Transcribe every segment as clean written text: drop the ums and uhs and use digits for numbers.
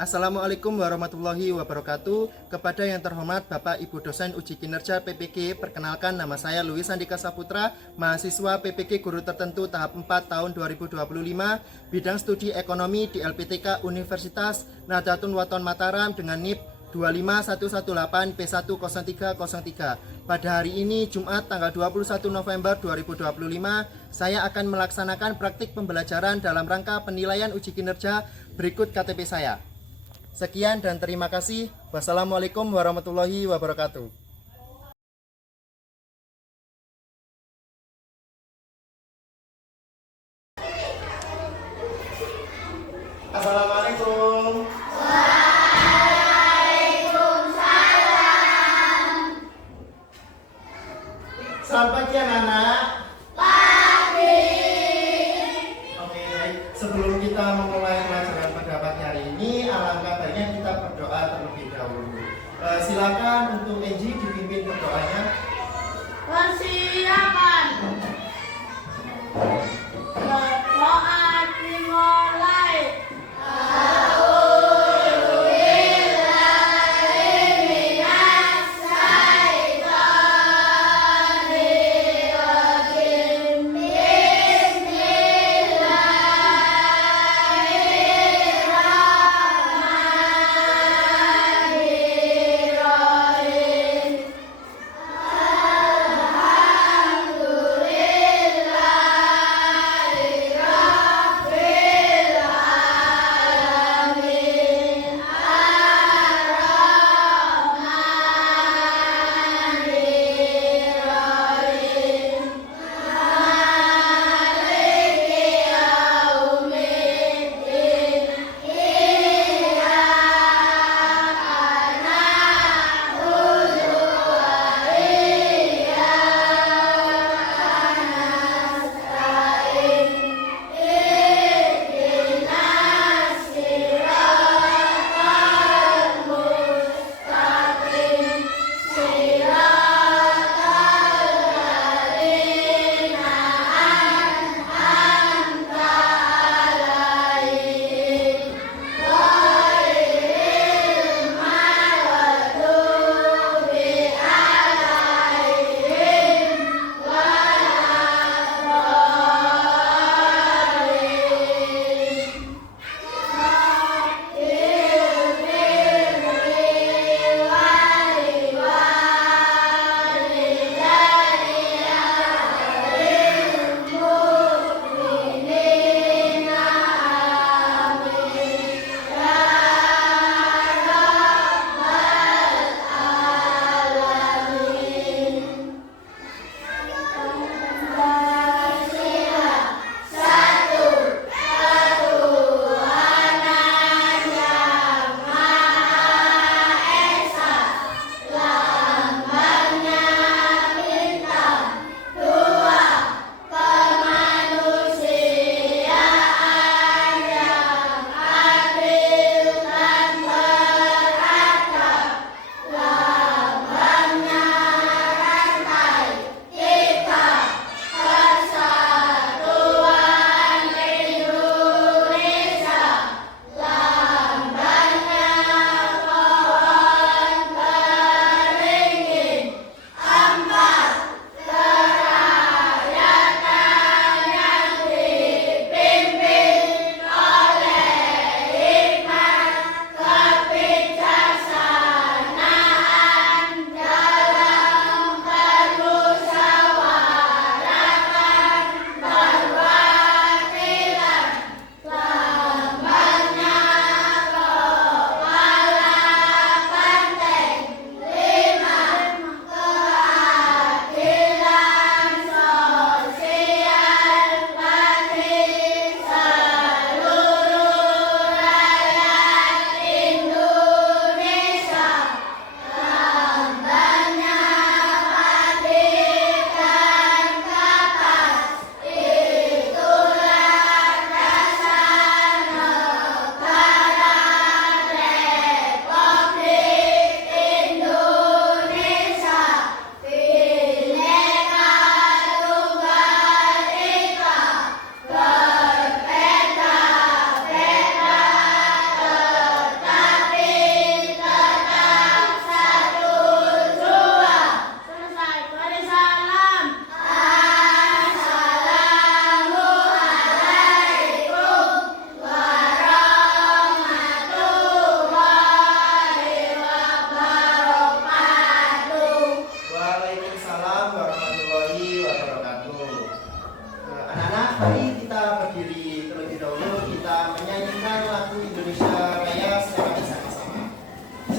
Assalamualaikum warahmatullahi wabarakatuh. Kepada yang terhormat Bapak Ibu dosen uji kinerja PPG, perkenalkan nama saya Luis Andika Saputra, mahasiswa PPG Guru Tertentu tahap 4 tahun 2025, bidang studi ekonomi di LPTK Universitas Nahdlatul Wathon Mataram dengan NIP 25118P10303. Pada hari ini Jumat tanggal 21 November 2025, saya akan melaksanakan praktik pembelajaran dalam rangka penilaian uji kinerja. Berikut KTP saya. Sekian dan terima kasih. Wassalamualaikum warahmatullahi wabarakatuh. Assalamualaikum. Selamat pagi anak-anak. Oke, baik. Sebelum kita memulai pelajaran pada pagi hari ini, alangkah baiknya kita berdoa terlebih dahulu. Silakan untuk Enji dipimpin berdoanya. Persilakan. Berdoa dimulai.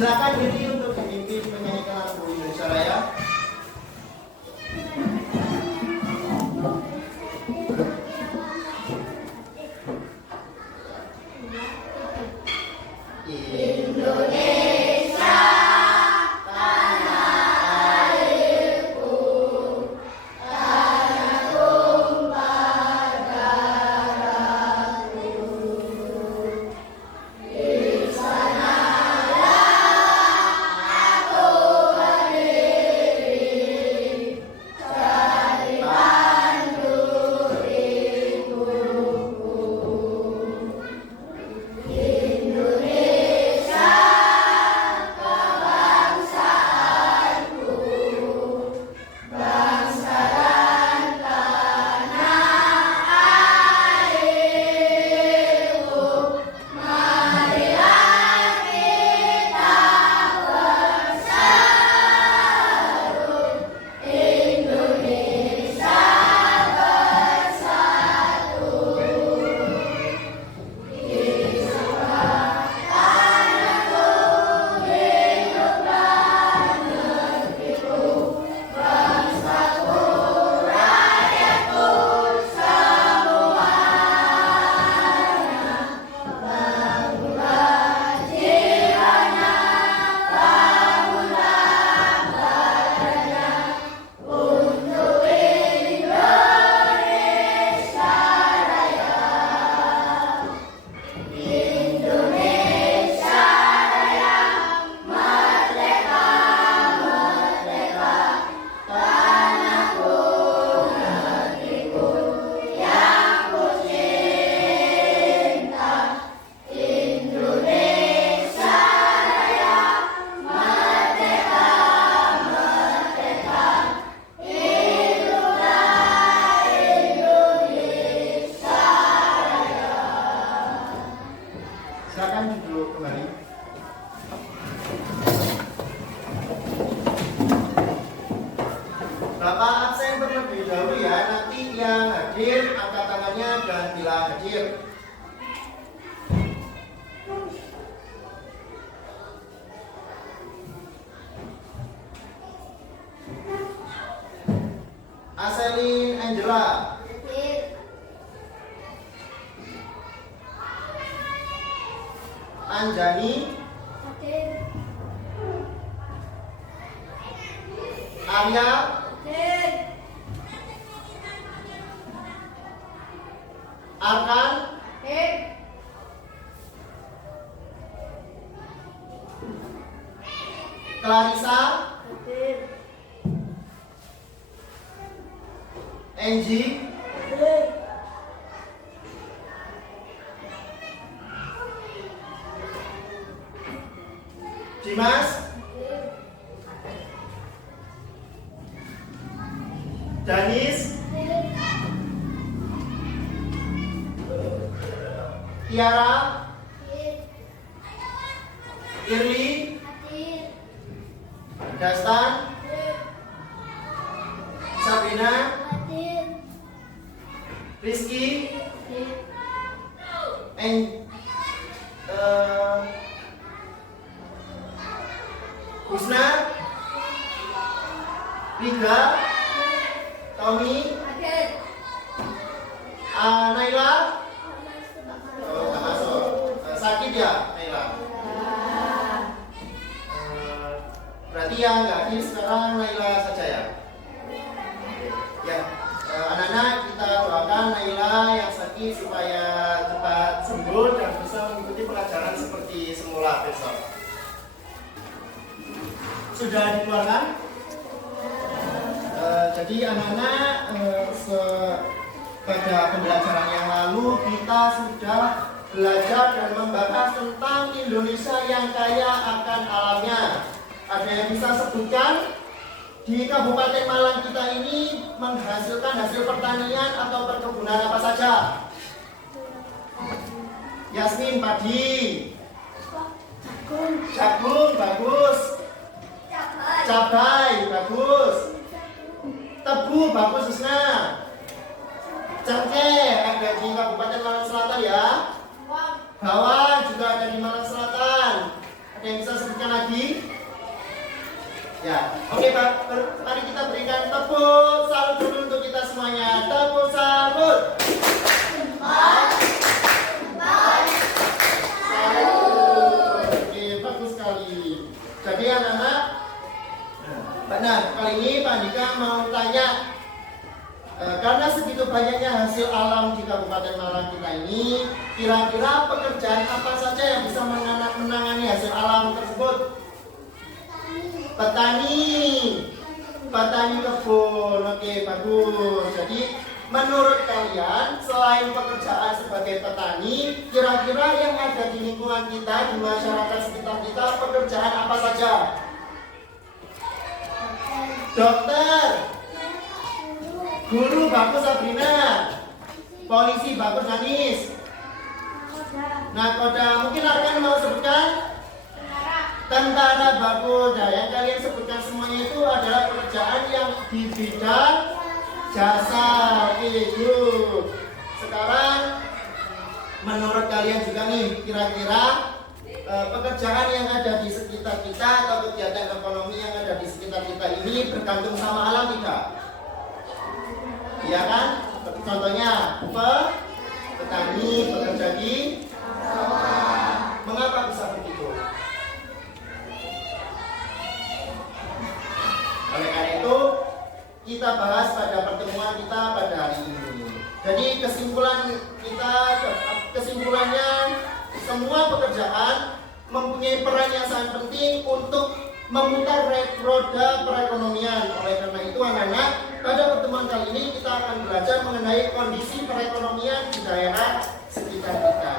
Silakan Diri untuk dipimpin menyanyikan lagu Indonesia Raya. Silakan duduk kembali. Bapak absen terlebih dahulu ya. Nanti yang hadir angkat tangannya dan bilang hadir. Aselin Angela, Anjani, Arya, Arkan, Clarissa, Angie, Dimas, Danis, Tiara, Irli, Dastan, Sabrina, Rizky, Husna, Riga, Tommy, Naila. Oh, tak masuk. Sakit ya, Naila? Berarti yang nggak hadir sekarang Naila saja ya? Ya, anak-anak kita doakan Naila yang sakit supaya cepat sembuh dan bisa mengikuti pelajaran seperti semula besok. Sudah dikeluarkan? Jadi anak-anak pada pembelajaran yang lalu kita sudah belajar dan membahas tentang Indonesia yang kaya akan alamnya. Ada yang bisa sebutkan di Kabupaten Malang kita ini menghasilkan hasil pertanian atau perkebunan apa saja? Yasmin, padi, jagung, bagus. Cabai, bagus. Tebu, bagus Husna. Cengkeh ada di Kabupaten Malang Selatan ya. Bawang juga ada di Malang Selatan. Ada yang bisa sebutkan lagi? Ya, oke Pak, mari kita berikan tepuk salut dulu untuk kita semuanya. Tepuk salut. Salut. Oke, bagus sekali. Jadi anak-anak, nah, kali ini Pak Andika mau tanya, karena segitu banyaknya hasil alam di Kabupaten Malang kita ini, kira-kira pekerjaan apa saja yang bisa menangani hasil alam tersebut? Petani kebun. Oke, bagus. Jadi menurut kalian, selain pekerjaan sebagai petani, kira-kira yang ada di lingkungan kita, di masyarakat sekitar kita, pekerjaan apa saja? Dokter, guru bagus Sabrina, polisi bagus Anis, nakoda, mungkin rekan mau sebutkan? Tentara bagus. Nah, yang kalian sebutkan semuanya itu adalah pekerjaan yang di bidang jasa. Oke, good. Sekarang menurut kalian juga nih, kira-kira pekerjaan yang ada di sekitar kita atau kegiatan ekonomi yang ada di sekitar kita ini bergantung sama alam tidak? Iya kan? Contohnya petani bekerja di sawah. Mengapa bisa begitu? Oleh karena itu, kita bahas pada pertemuan kita pada hari ini. Jadi kesimpulannya, semua pekerjaan mempunyai peran yang sangat penting untuk memutar roda perekonomian. Oleh karena itu anak-anak, pada pertemuan kali ini kita akan belajar mengenai kondisi perekonomian di daerah sekitar kita.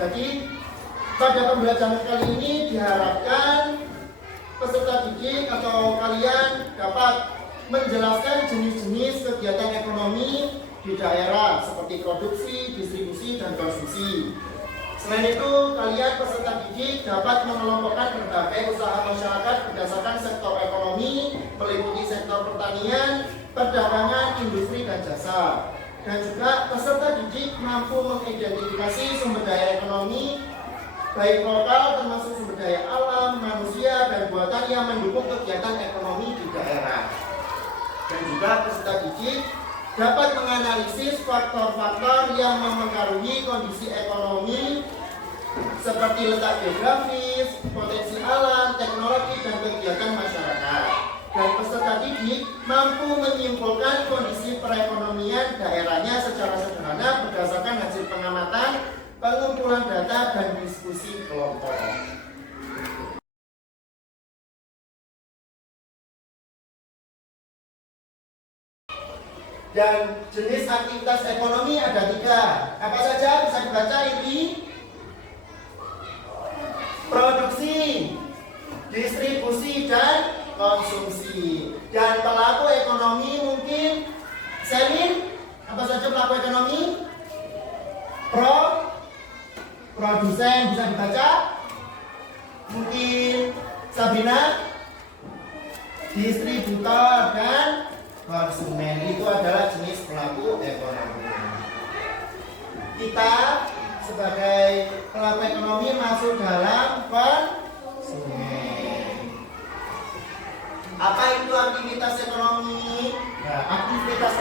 Jadi pada pembelajaran kali ini diharapkan peserta didik atau kalian dapat menjelaskan jenis-jenis kegiatan ekonomi di daerah seperti produksi, distribusi, dan konsumsi. Selain itu, kalian peserta didik dapat mengelompokkan berbagai usaha masyarakat berdasarkan sektor ekonomi, meliputi sektor pertanian, perdagangan, industri, dan jasa. Dan juga peserta didik mampu mengidentifikasi sumber daya ekonomi baik lokal termasuk sumber daya alam, manusia, dan buatan yang mendukung kegiatan ekonomi di daerah. Dan juga peserta didik dapat menganalisis faktor-faktor yang mempengaruhi kondisi ekonomi seperti letak geografis, potensi alam, teknologi, dan kegiatan masyarakat. Dan peserta didik mampu menyimpulkan kondisi perekonomian daerahnya secara sederhana berdasarkan hasil pengamatan, pengumpulan data, dan diskusi kelompok. Dan jenis aktivitas ekonomi ada 3. Apa saja bisa dibaca ini? Produksi, distribusi, dan konsumsi. Dan pelaku ekonomi mungkin Selin, apa saja pelaku ekonomi? Produsen bisa dibaca? Mungkin Sabrina? Distributor dan konsumen. Itu adalah jenis pelaku ekonomi. Kita sebagai pelaku ekonomi masuk dalam konsumen. Apa itu aktivitas ekonomi? Nah, aktivitas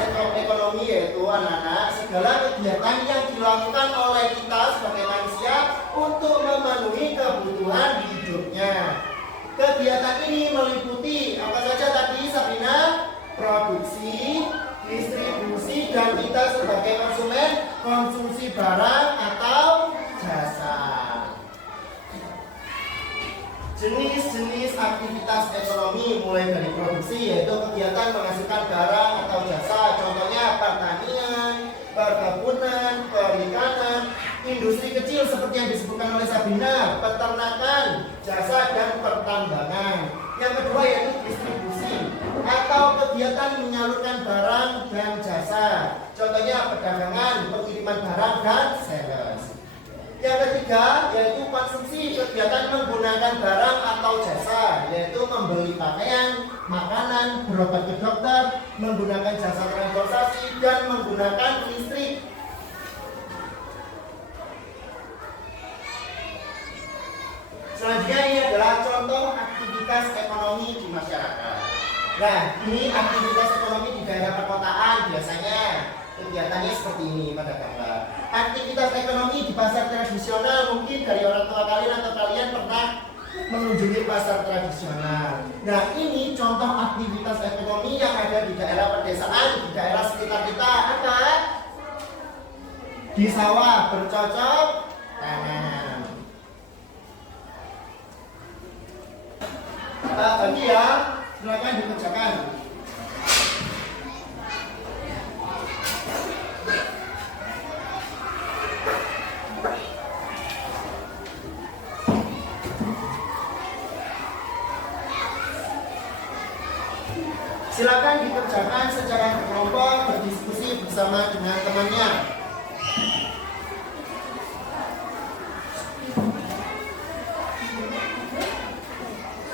ekonomi yaitu anak-anak segala kegiatan yang dilakukan oleh kita sebagai manusia untuk memenuhi kebutuhan hidupnya. Kegiatan ini meliputi apa saja tadi Sabrina? Produksi, distribusi, dan kita sebagai konsumen konsumsi barang atau jasa. Jenis-jenis aktivitas ekonomi mulai dari produksi yaitu kegiatan menghasilkan barang atau jasa, contohnya pertanian, perkebunan, perikanan, industri kecil seperti yang disebutkan oleh Sabrina, peternakan, jasa, dan pertambangan. Yang kedua yaitu distribusi atau kegiatan menyalurkan barang dan jasa, contohnya perdagangan, pengiriman barang, dan sales. Yang ketiga yaitu konsumsi, kegiatan menggunakan barang atau jasa, yaitu membeli pakaian, makanan, berobat ke dokter, menggunakan jasa transportasi, dan menggunakan listrik. Selanjutnya ini adalah contoh aktivitas aktivitas ekonomi di masyarakat. Nah, ini aktivitas ekonomi di daerah perkotaan biasanya kegiatannya seperti ini pada gambar. Aktivitas ekonomi di pasar tradisional, mungkin dari orang tua kalian atau kalian pernah mengunjungi pasar tradisional. Nah, ini contoh aktivitas ekonomi yang ada di daerah pedesaan, di daerah sekitar kita. Apa? Di sawah bercocok tanam. Tadi ya, silakan dikerjakan. Silakan dikerjakan secara berkelompok, berdiskusi bersama dengan temannya.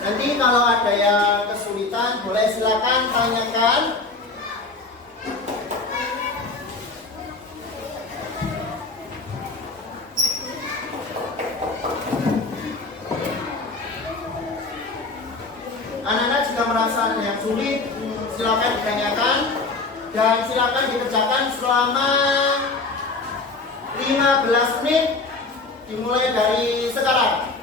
Nanti kalau ada yang kesulitan, boleh silakan tanyakan. Anak-anak jika merasa ada yang sulit, silakan ditanyakan dan silakan dikerjakan selama 15 menit dimulai dari sekarang.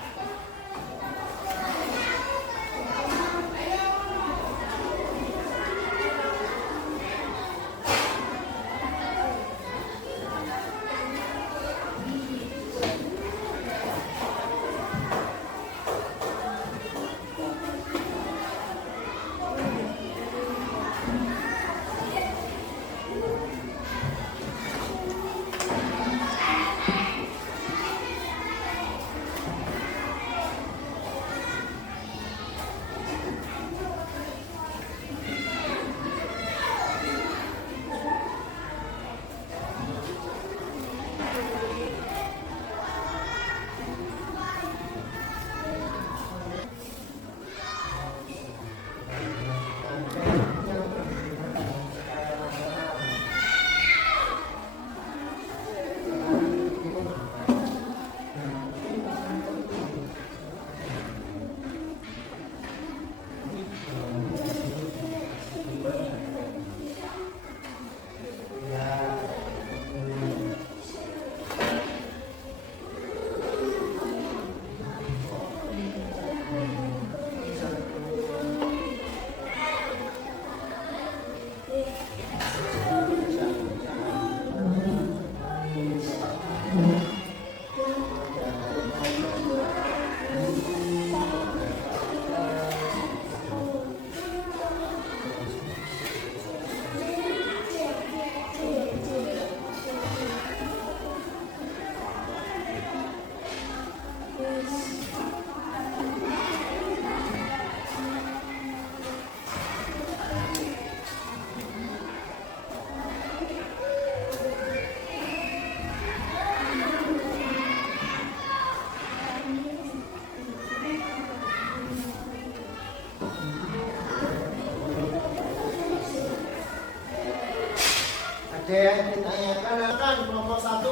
Ada yang ditanyakan, kan kelompok 1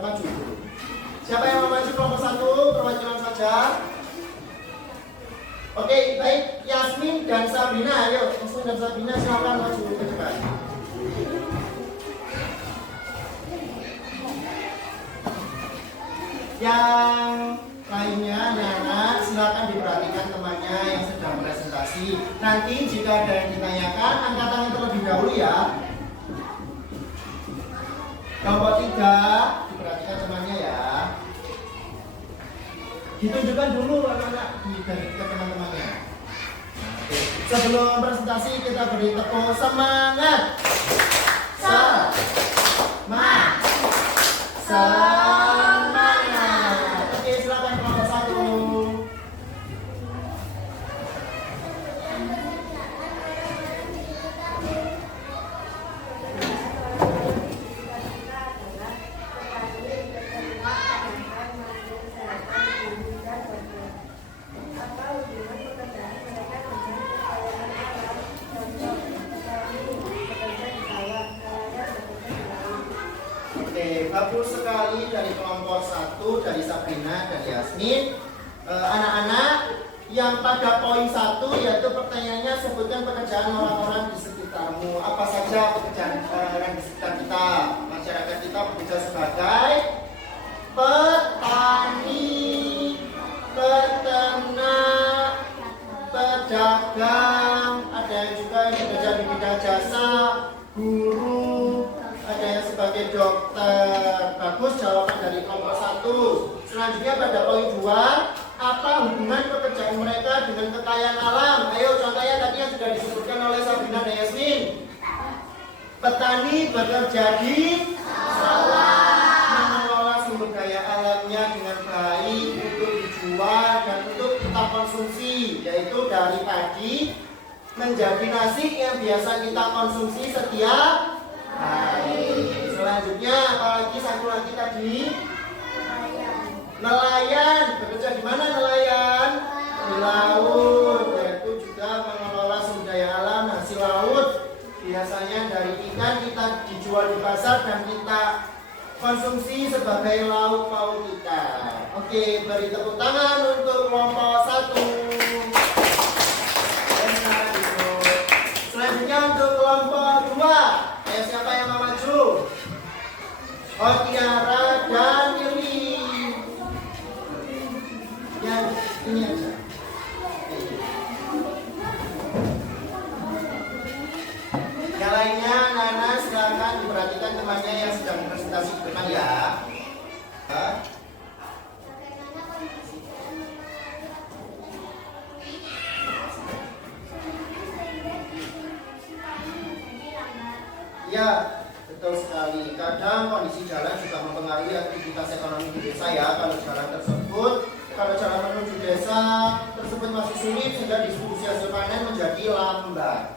maju. Siapa yang mau maju kelompok 1? Perwakilan saja. Oke, baik. Yasmin dan Sabrina, ayo. Yasmin dan Sabrina silakan maju ke depan. Yang lainnya, anak-anak, silakan diperhatikan temannya yang sedang presentasi. Nanti jika ada yang ditanyakan, angkat tangan terlebih dahulu ya. Kelompok 3, diperhatikan temannya ya. Ditunjukkan dulu anak-anak dari teman-temannya. Sebelum presentasi kita beri tepuk semangat. Semangat. Oke, silakan kelompok 1. Bagus sekali dari kelompok 1 dari Sabrina dan Yasmin. Anak-anak yang pada poin 1 yaitu pertanyaannya sebutkan pekerjaan orang-orang di sekitarmu. Apa saja pekerjaan orang di sekitar kita? Masyarakat kita bekerja sebagai petani, peternak, pedagang, ada yang juga yang bekerja di bidang jasa, guru, ada yang sebagai dokter. Bagus jawaban dari kelompok 1. Selanjutnya pada poin 2, apa hubungan pekerjaan mereka dengan kekayaan alam? Ayo contohnya tadi yang sudah disebutkan oleh Sabrina dan Yasmin. Petani bekerja di sawah, mengelola sumber daya alamnya dengan baik untuk dijual dan untuk kita konsumsi, yaitu dari padi menjadi nasi yang biasa kita konsumsi setiap hari. Selanjutnya apalagi satu lagi tadi, nelayan. Bekerja di mana nelayan? Di laut, yaitu juga mengelola sumber daya alam hasil laut. Biasanya dari ikan kita dijual di pasar dan kita konsumsi sebagai lauk pauk kita. Oke, beri tepuk tangan untuk kelompok 1. Selanjutnya untuk kelompok 2. Siapa yang mau maju? Oh, Tiara dan Yuli. Yang ini aja. Yang lainnya, Nana silakan diperhatikan temannya yang sedang presentasi di depan ya. Ya, betul sekali. Kadang kondisi jalan juga mempengaruhi aktivitas ekonomi di desa ya. Kalau jalan menuju desa tersebut masih sulit sehingga distribusi hasil panen menjadi lambat.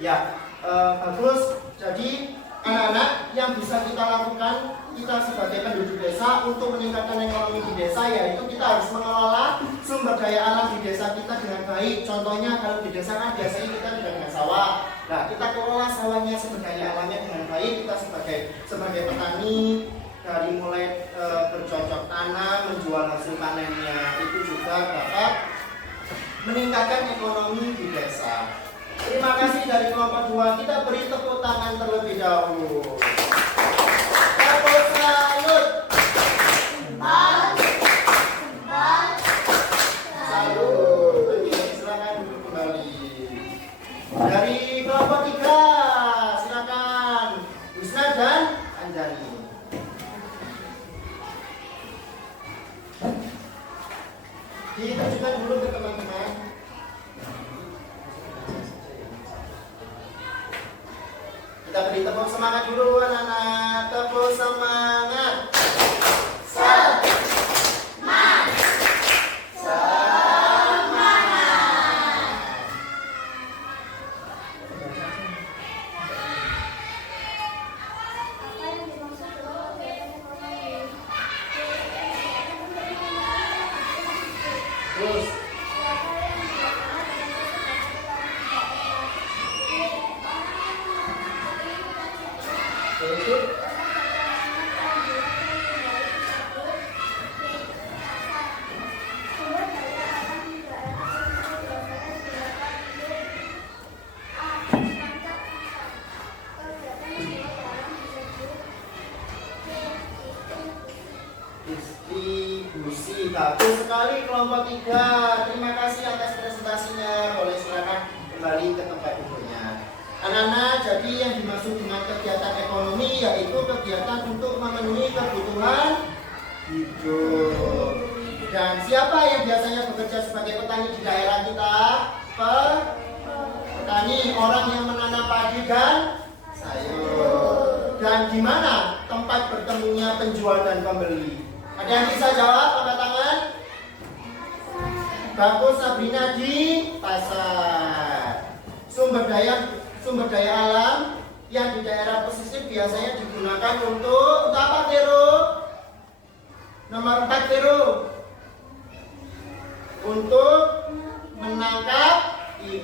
Ya, bagus. Jadi anak-anak yang bisa kita lakukan, kita sebagai penduduk desa untuk meningkatkan ekonomi di desa, yaitu kita harus mengelola sumber daya alam di desa kita dengan baik. Contohnya kalau di desa kan biasanya kita tidak dengan sawah. Nah, kita kelola sawahnya, sumber daya alamnya dengan baik. Kita sebagai petani, dari mulai bercocok tanam, menjual hasil panennya, itu juga dapat meningkatkan ekonomi di desa. Terima kasih dari kelompok 2. Kita beri tepuk tangan terlebih dahulu. Tepuk salut. Salut. Oke, silakan duduk kembali. Dari kelompok 3, silakan Wisna dan Anjani. Ditujukan dulu ke teman-teman. Kita beri tepuk semangat dulu anak-anak. Tepuk semangat. Semangat. Terus. Distribusi. Bagus sekali kelompok 3. Terima kasih atas presentasinya. Boleh silakan kembali ke tempat duduknya. Anak-anak, jadi yang dimaksud dengan kegiatan ekonomi yaitu kegiatan untuk memenuhi kebutuhan hidup. Dan siapa yang biasanya bekerja sebagai petani di daerah kita? Petani, orang yang menanam padi dan sayur. Dan di mana tempat bertemunya penjual dan pembeli? Ada yang bisa jawab? Angkat tangan. Bagus, Sabrina, di pasar. Sumber daya alam yang di daerah pesisir biasanya digunakan untuk apa, Tero? Nomor 4, Tero. Untuk menangkap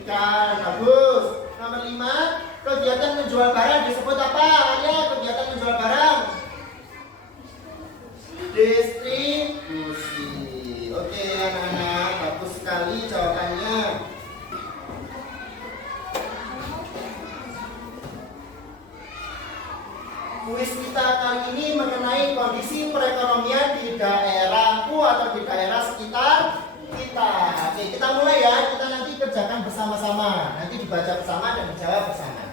pendidikan. Bagus. Nomor 5, kegiatan menjual barang disebut apa? Ya, kegiatan menjual barang. Distribusi. Oke, anak-anak, bagus sekali jawabannya. Kuis kita kali ini mengenai kondisi perekonomian di daerahku atau di daerah sekitar kita. Oke, kita mulai ya. Kita nanti kerjakan bersama-sama. Nanti dibaca bersama dan dijawab bersama.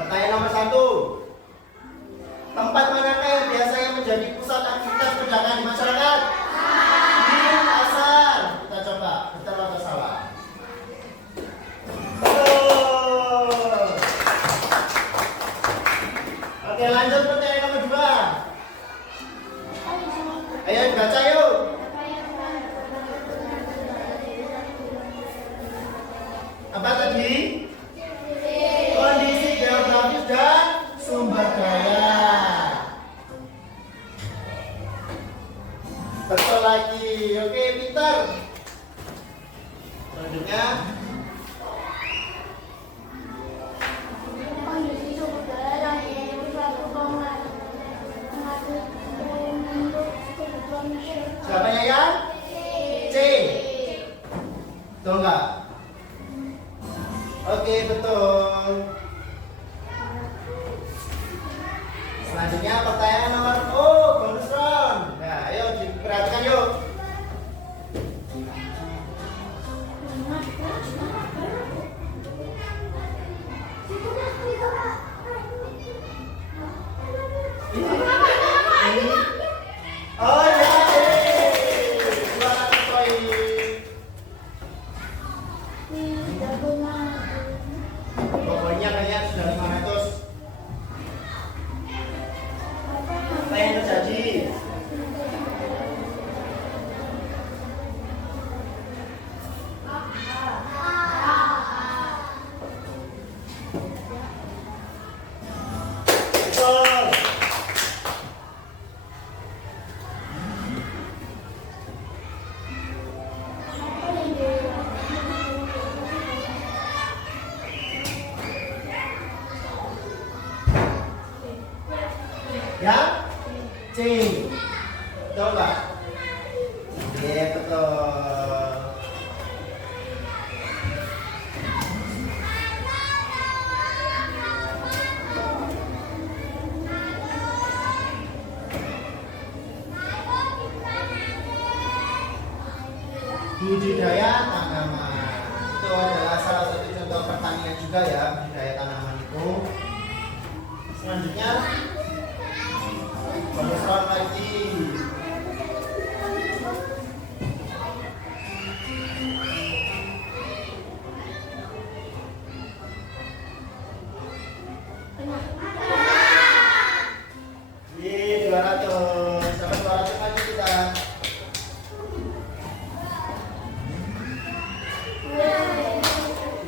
Pertanyaan nomor 1. Tempat manakah yang biasanya menjadi pusat aktivitas perdagangan di masyarakat? Pasar. Kita coba, betul atau salah? Betul. Oke, lanjut pertanyaan nomor 2. Ayo baca yuk. Apa tadi? Kondisi geografis dan sumber daya. Betul lagi. Oke, Peter. Selanjutnya. Jawabannya yang C. Betul nggak? Oke, betul. Selanjutnya pertanyaan nomor bonus round. Nah, ayo diperhatikan yuk. Oh ya, 200 poin. Pokoknya kalian sudah 500. Apa yang terjadi? Betul. Ya? C. Betul nggak? Iya, betul. Budidaya tanaman itu adalah salah satu contoh pertanian juga ya, budidaya tanaman itu. Selanjutnya bonus round lagi. Yeay, 200. Sampai 200 lagi kita.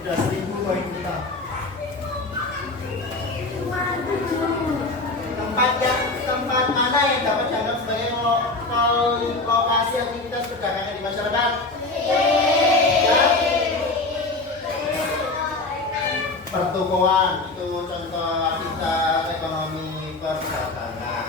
Sudah 1000 poin kita. Tempat mana yang dapat dianggap sebagai lokasi aktivitas perdagangan di masyarakat? Ya? Pertokoan itu contoh aktivitas ekonomi perdagangan.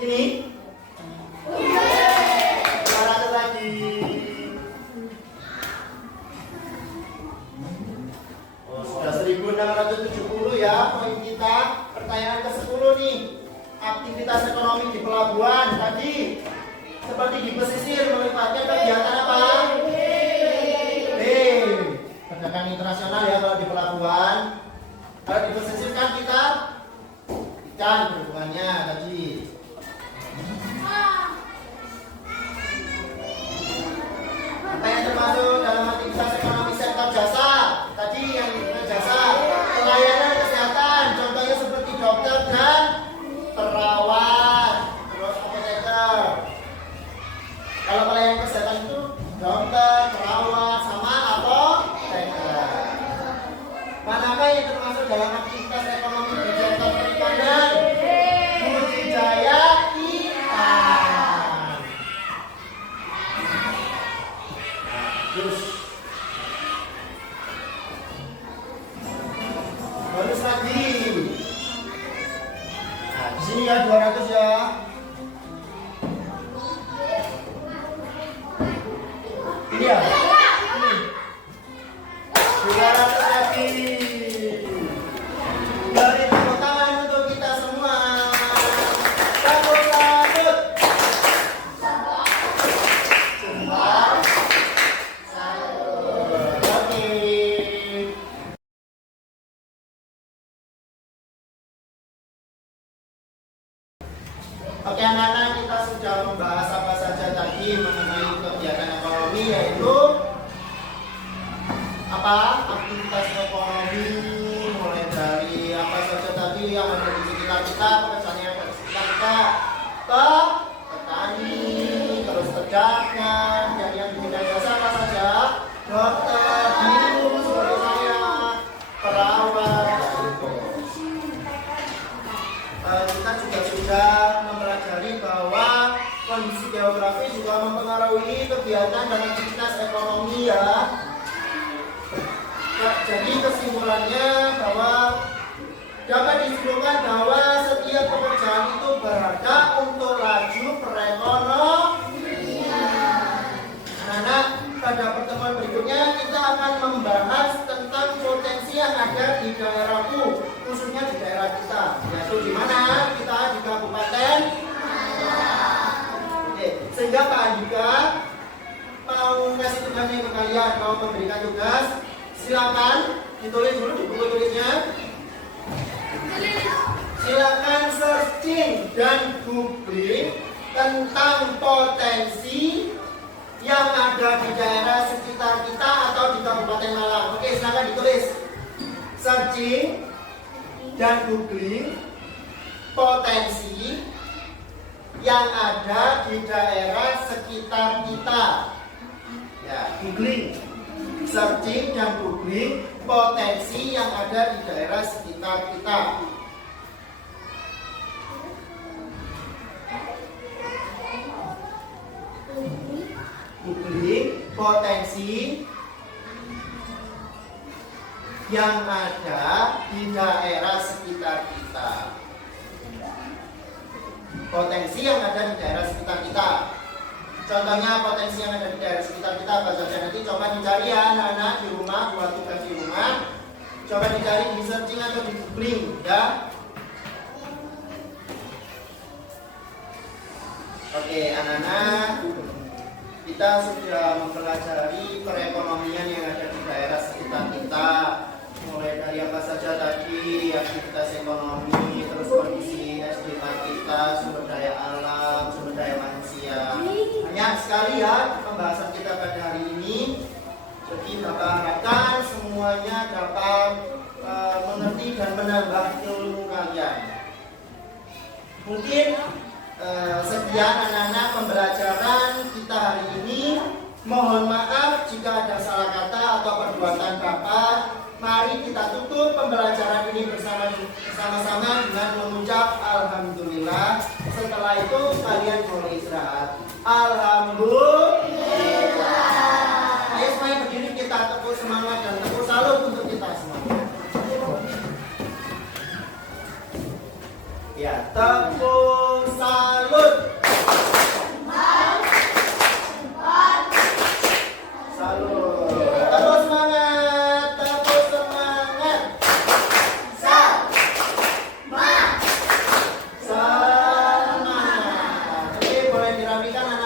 Ini 200 lagi. Oh, sudah 1670 ya poin kita. Pertanyaan ke-10 nih. Aktivitas ekonomi di pelabuhan tadi seperti di pesisir melibatkan kegiatan apa? Perdagangan internasional ya kalau di pelabuhan. Kalau di pesisir kan kita ikan berhubungannya tadi. Apa yang termasuk dalam aktivitas ekonomi sektor jasa? Tadi yang jasa pelayanan kesehatan, contohnya seperti dokter dan perawat, terus apoteker. Kalau pelayanan kesehatan itu dokter, perawat, sama apoteker. Manakah yang termasuk dalam aktivitas ekonomi di sektor perikanan? Budidaya ikan. Terus bonus lagi. Nah, di sini ya 200 ya. Ini ya. Ini. 200 lagi. Beri tepuk tangan untuk kita semua. Sambut. Oke. Oke anak-anak, kita sudah membahas apa saja tadi mengenai kegiatan ekonomi, yaitu apa? Aktivitas ekonomi, mulai dari apa saja tadi yang ada di sekitar kita, pekerjaan yang ada di sekitar kita, petani, terus pedagang, dan yang di bidang jasa apa saja? Dokter, guru seperti saya, perawat, kita juga sudah mempelajari bahwa kondisi geografi juga mempengaruhi kegiatan dan aktivitas ekonomi ya. Jadi kesimpulannya bahwa dapat disimpulkan bahwa setiap pekerjaan itu berhak untuk laju perekonomian. Anak-anak, pada pertemuan berikutnya kita akan membahas tentang potensi yang ada di daerahku, khususnya di daerah kita, yaitu di mana kita di Kabupaten. Oke, sehingga Pak Andika mau kasih tugasnya ke kalian, mau memberikan tugas, silakan ditulis dulu di buku tulisnya. Silakan searching dan googling tentang potensi yang ada di daerah sekitar kita atau di Kabupaten Malang. Oke, silakan ditulis. Searching dan googling potensi yang ada di daerah sekitar kita. Ya, googling. Searching dan googling potensi yang ada di daerah sekitar kita. Googling potensi yang ada di daerah sekitar kita. Potensi yang ada di daerah sekitar kita. Contohnya potensi yang ada di daerah sekitar kita apa saja, nanti coba dicari ya anak-anak di rumah, buat tugas di rumah. Coba dicari di searching atau di googling ya. Oke anak-anak, kita sudah mempelajari perekonomian yang ada di daerah sekitar kita. Mulai dari apa saja tadi, aktivitas ekonomi, terus kondisi SDM kita, sumber daya alam, sumber daya manusia. Banyak sekali ya pembahasan kita pada hari ini. Jadi Bapak harapkan semuanya dapat mengerti dan menambah ilmu kalian. Mungkin sekian anak-anak pembelajaran kita hari ini. Mohon maaf jika ada salah kata atau perbuatan Bapak. Mari kita tutup pembelajaran ini bersama-sama dengan mengucap Alhamdulillah. Setelah itu kalian boleh istirahat. Alhamdulillah. Ayo semuanya berdiri, kita tepuk semangat dan tepuk salut untuk kita semua. Ya, tepuk salut. Mari kan